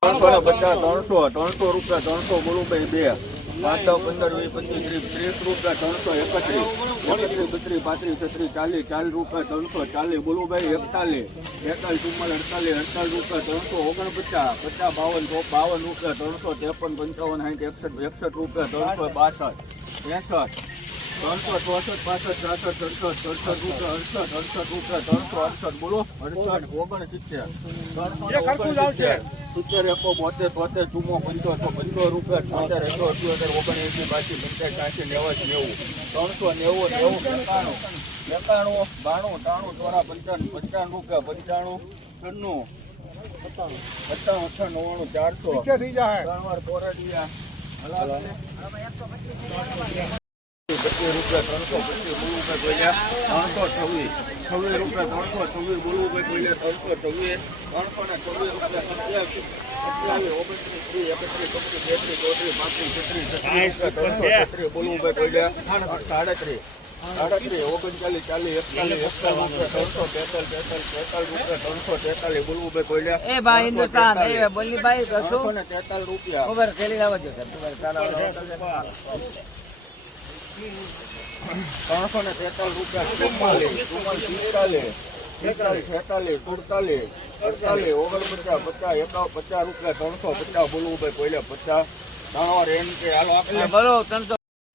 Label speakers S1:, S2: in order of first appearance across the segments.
S1: ત્રણસો પચાસ, ત્રણસો ત્રણસો રૂપિયા, ત્રણસો બોલુભાઈ બે. પાંચ પંદર વીસ પચીસ ત્રીસ ત્રીસ રૂપિયા, ત્રણસો એકત્રીસ. એકત્રીસ બત્રીસ પાંત્રીસ, છત્રીસ, ચાલીસ ચાલીસ રૂપિયા, ત્રણસો ચાલીસ બોલુભાઈ એકતાલીસ. એકતાલીસ ચુમ્માલીસ, અડતાલીસ અડતાલીસ રૂપિયા, ત્રણસો ઓગણપચાસ, પચાસ, બાવન બાવન રૂપિયા, ત્રણસો ત્રેપન, પંચાવન, સાઠ, એકસઠ એકસઠ રૂપિયા, ત્રણસો બાસઠ, ત્રેસઠ. ત્રણસો ચોસઠ પાસઠ છાસઠ સડસઠ સડસઠ રૂપિયા અડસઠ અડસઠ રૂપિયા ત્રણસો અડસઠ બોલો અડસઠ ઓગણસિત્તેર સિત્તેર એકો બોતેર તોતેર ચુમ્મો પંચોસો પંચો રૂપિયા છોતેર એકસો અઠ્યોતેર ઓગણએસી બાસી પંચાસ સાસી નેવું નેવું ત્રણસો નેવું નેવું એકાણું એકાણું બાણું ત્રાણું ચોરા પંચાણું પંચાણું રૂપિયા પંચાણું છન્નું પચાણું અઠાણું નવ્વાણું ચારસો ત્રણ વાર પોરાડિયા પચીસ રૂપિયા ત્રણસો પચીસ બોલવું કઈ બોલ્યા ત્રણસો છવ્વીસ છવ્વીસ રૂપિયા ત્રણસો છવ્વીસ બોલવું કઈ બોલ્યા ત્રણસો છવ્વીસ ત્રણસો ને છવ્વીસ રૂપિયા સત્યાવીસ સત્યાવીસ ઓગણત્રીસ ત્રીસ એકત્રીસ બત્રીસ તેત્રીસ ચોત્રીસ પાંત્રીસ છત્રીસ છત્રીસ ત્રણસો છત્રીસ બોલવું કઈ બોલ્યા સાડત્રીસ સાડત્રીસ ઓગણચાલીસ ચાલીસ એકતાલીસ એકતાલીસ રૂપિયા ત્રણસો તેતાલીસ તેતાલીસ તેતાલીસ રૂપિયા ત્રણસો તેતાલીસ બોલવું
S2: એ ભાઈ હિન્દુસ્તાન એ બોલી ભાઈ
S1: ત્રણસો ને તેતાલીસ રૂપિયા.
S2: ખબર ખેલી લાવજો
S1: ત્રણસો ઓગણપચાસ પચાસ રૂપિયા ત્રણસો પચાસ બોલવું ભાઈ પહેલા પચાસ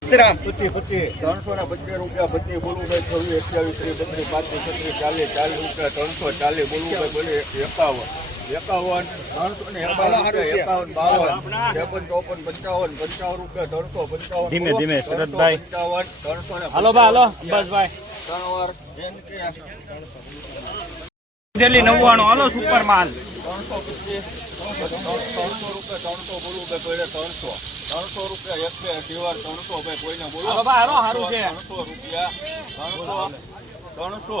S1: ત્રણ
S2: ત્રણસો
S1: ને પચીસ રૂપિયા પચીસ બોલવું ભાઈ છવ્વીસ અઠ્યાવીસ ત્રીસ બત્રીસ પાંત્રીસ ચાલીસ ચાલીસ રૂપિયા ત્રણસો ચાલીસ બોલવું ભાઈ, બોલે, એકાવન. એકાવન ત્રણસો ને એકાવન રૂપિયા એકાવન બાવન. ત્રેપન ચોપન પંચાવન પંચાવન રૂપિયા ત્રણસો પંચાવન
S3: ધીમે, ધીમે, શરદભાઈ.
S1: પંચાવન ત્રણસો ને
S3: હાલો બા હાલો અંબાસભાઈ
S1: ત્રણ વાર કે
S3: નવ્વાણું હાલો સુપર માલ.
S1: ત્રણસો ત્રણસો રૂપિયા ત્રણસો બોલવું ભાઈ કોઈને ત્રણસો. ત્રણસો રૂપિયા એક બે અઢી વાર ત્રણસો ભાઈ કોઈને બોલો. ત્રણસો રૂપિયા ત્રણસો ત્રણસો.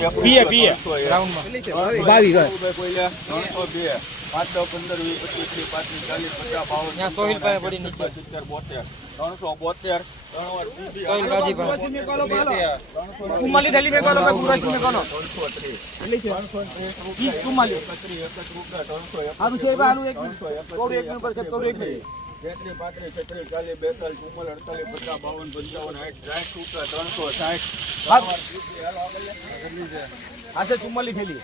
S3: પીએ, પીએ.
S1: બાવીસ ત્રણસો બે પાંચ દસ પંદર વીસ પચીસ ત્રીસ પાંત્રીસ ચાલીસ પચાસ બાવન
S2: ત્યાં સોહિલ પાસે પડી નીચે.
S1: સિત્તેર બોતેર ત્રણસો બોતેર ત્રણસો ત્રીસ ત્રણસો ત્રીસ તેત્રીસ પાંત્રીસ છત્રીસ ચાલીસ બેતાલીસ ચુમ્માલીસ અડતાલીસ પચાસ બાવન પંચાવન સાઠ સાઠ રૂપિયા ત્રણસો સાઠ.
S2: ચુમ્માલીસ થેલી.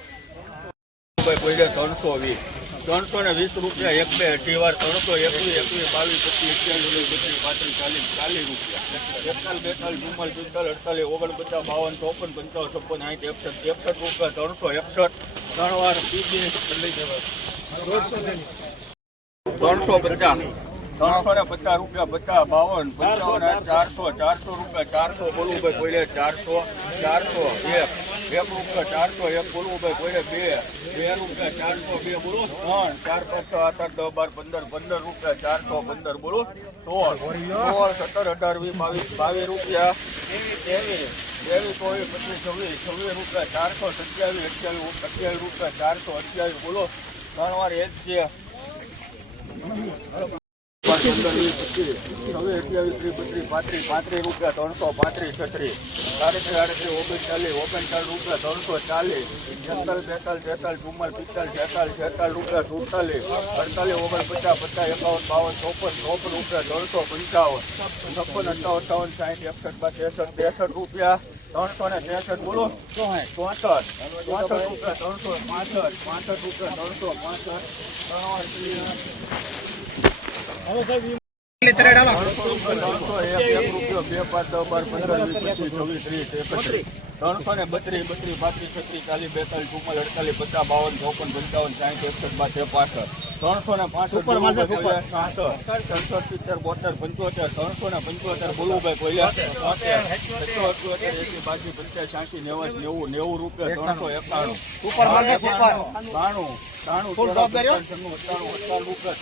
S1: ભાઈ ત્રણસો વીસ. ત્રણસો ને વીસ રૂપિયા એક બે અઢી વાર ત્રણસો એકવીસ એકવીસ બાવીસ પચીસ એક્યાસી બત્રીસ પાંત્રીસ ચાલીસ ચાલીસ રૂપિયા. એકતાલીસ બેતાલીસ ચુમ્માલીસ પિસ્તાલીસ અડતાલીસ ઓગણપચાસ બાવન ચોપન પંચાવન છપ્પન સાઠ એકસઠ એકસઠ રૂપિયા ત્રણસો એકસઠ. ત્રણ વાર પીસી લઈ જવા ત્રણસો પચાસ. ત્રણસો ને પચાસ રૂપિયા પચાસ બાવન પંચાવન ચારસો ચારસો. રૂપિયા ચારસો બોલવું ભાઈ કોઈને ચારસો ચારસો એક એક રૂપિયા ચારસો એક બોલવું ભાઈ કોઈને બે. બે રૂપિયા ચારસો બે બોલો. ત્રણ ચાર પાંચ છ આઠ આઠ દસ બાર પંદર પંદર રૂપિયા ચારસો પંદર બોલો. સોળ. સોળ સત્તર અઢાર વીસ બાવીસ બાવીસ રૂપિયા. ત્રેવીસ ત્રેવીસ. ચોવીસ પચીસ છવ્વીસ છવ્વીસ રૂપિયા ચારસો સત્યાવીસ અઠ્યાવીસ અઠ્યાવીસ રૂપિયા ચારસો અઠ્યાવીસ બોલો. ત્રણ વાર એક છે. રૂપિયા ત્રણસો પાંત્રીસ છત્રીસ સાડત્રીસ આડત્રીસ ઓગણચાલીસ ઓગણચાલીસ રૂપિયા ત્રણસો ચાલીસ એકતાલીસ બેતાલીસ તેતાલીસ ચુમ્માલીસ પિસ્તાલીસ છેતાલીસ છેતાલીસ રૂપિયા સુડતાલીસ અડતાલીસ ઓગણપચાસ પચાસ એકાવન બાવન ચોપન ચોપન રૂપિયા ત્રણસો પંચાવન છપ્પન અઠાવન અઠાવન સાઠ એકસઠ ત્રેસઠ ત્રેસઠ રૂપિયા ત્રણસો ને ત્રેસઠ બોલો. ચોસઠ. ચોસઠ રૂપિયા ત્રણસો, પાસઠ પાસઠ રૂપિયા ત્રણસો એક રૂપિયો, બે પાંચ, દસ, બાર, પંદર, વીસ, પચીસ, છવ્વીસ, ત્રીસ, એકત્રીસ. ત્રણસો ને બત્રીસ બત્રીસ પાંત્રીસ છત્રીસ ચાલીસ બેતાલીસ ચુમ્માલીસ અડતાલીસ પચાસ બાવન ચોપન પંચાવન સાઠ એકસઠ બાદ પાસઠ. ત્રણસો ને પાસઠ સડસઠ સિત્તેર બોતેર પંચોતેર ત્રણસો ને પંચોતેર બોલુભાઈ કોઈલા બાસી પંચાસ છ્યાસી નેવાસી નેવું નેવું રૂપિયા ત્રણસો એકાણું. સુપર બાણું ત્રાણું રૂપિયા ત્રણસો રૂપિયા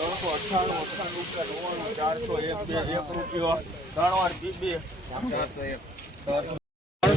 S1: નવ્વાણું ચારસો એક બે એક રૂપિયો. ત્રણ વાર બીબી ત્રણસો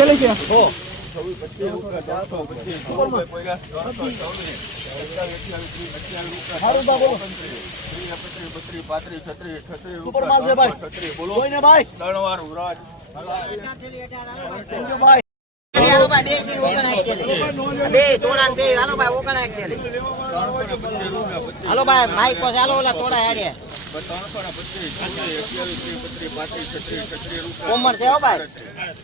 S2: થેલી છે?
S4: હાલો ભાઈ પાસે હાલો ઓલા તોડા હારે
S1: ત્રણસો ને પચીસ છત્રીસ અઠ્યાવીસ ત્રીસ બત્રીસ પાંત્રીસ છત્રીસ છત્રીસ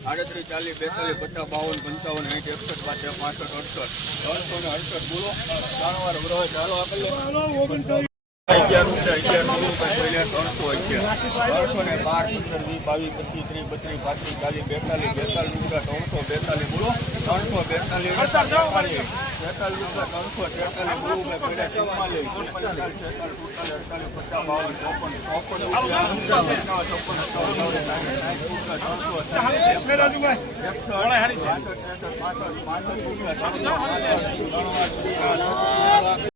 S1: આડત્રીસ ચાલીસ બેતાલીસ પચાસ બાવન પંચાવન સાઠ એકસઠ પાછળ પાસઠ અડસઠ ત્રણસો ને અડસઠ બોલો ત્રણ વાર ચાલો આપણે અગિયાર રૂપિયા અગિયાર રૂપિયા ત્રણસો અગિયાર ત્રણસો ને બાર પંદર વીસ બાવીસ પચીસ ત્રીસ બત્રીસ પાંત્રીસ ચાલીસ બેતાલીસ બેતાલીસ રૂપિયા ત્રણસો બેતાલીસ બોલો ત્રણસો બેતાલીસ બેતાલીસ રૂપિયા ત્રણસો તેતાલીસ બોલો મેં પડ્યા ચુમ્માલીસ પિસ્તાલીસ છેતાલીસ સુડતાલીસ અડતાલીસ પચાસ બાવન ચોપન ચોપન રૂપિયા ચોપન અઠાવન નવ્વાણું સાઠ સાઠ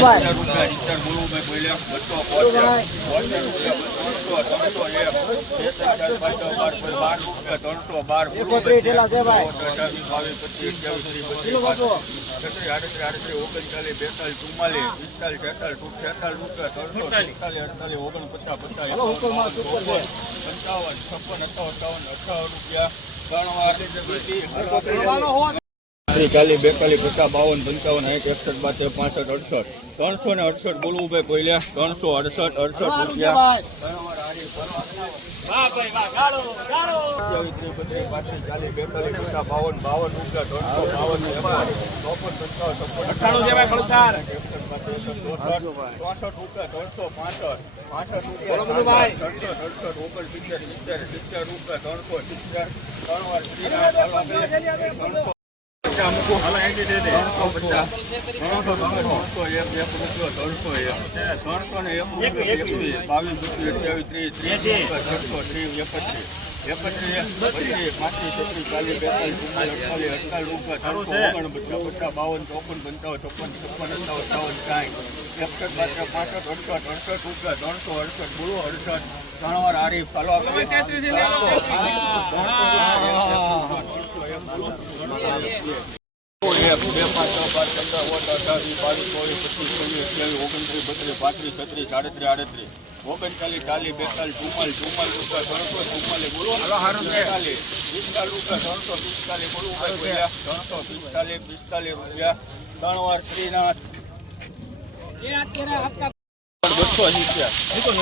S1: ત્રણસો એકસઠ એકસઠ પાસઠ પાસઠ રૂપિયા. ત્રણસો ત્રણ લક્ષ્મી
S4: છે
S1: બેતાલીસ પચાસ બાવન પંચાવન એક એકસઠ બાતેર પાસઠ અડસઠ. ત્રણસો ને અડસઠ બોલવું ભાઈ પહેલા ત્રણસો અડસઠ અડસઠ રૂપિયા. બાવન, બાવન રૂપિયા, ત્રણસો, બાવન, ચોપન, પંચાવન, છપ્પન,
S3: અઠ્ઠાણું છે ભાઈ ખડસાર.
S1: એકસઠ, બાસઠ, ચોસઠ, ચોસઠ રૂપિયા, ત્રણસો, પાંસઠ, પાંસઠ રૂપિયા,
S3: બોલો બધું ભાઈ.
S1: સડસઠ, અડસઠ, ઓગણસિત્તેર, સિત્તેર, સિત્તેર રૂપિયા, ત્રણસો, સિત્તેર, ત્રણ વાર શ્રીનાથ, ચાલો આપણે ત્રણસો બાવન, ચોપન, પંચાવન, ચોપન અઠાવન, સાઠ. એકસઠ, બાસઠ, પાસઠ, અડસઠ, અડસઠ રૂપિયા, ત્રણસો, અડસઠ, બોલો, અડસઠ. ત્રણ વાર આરી ચાલો આપણે. ત્રણસો, ત્રણસો, એક, બે, પાંચ, છ, પાંચ, પંદર, ઓળ, અઢાર, બાવીસ, ચોવીસ, પચીસ, છવ્વીસ, અઠ્યાવીસ, ઓગણત્રીસ, બત્રીસ, પાંત્રીસ, છત્રીસ, સાડત્રીસ, આડત્રીસ, ઓગણચાલીસ, ચાલીસ, બેતાલીસ, ચુમ્માલીસ, ચુમ્માલીસ રૂપિયા, ત્રણસો, ચુમ્માલીસ, બોલો. પિસ્તાલીસ, ત્રણ વાર શ્રીનાથ બસો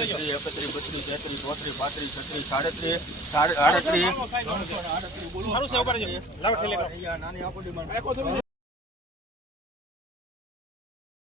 S3: જ.
S1: એકત્રીસ બત્રીસ તેત્રીસ ચોત્રીસ પાંત્રીસ છત્રીસ સાડત્રીસ સાડ- આડત્રીસ
S3: સારું છે ઉપર જ. લાવો ઠેલે કરો.
S1: નાની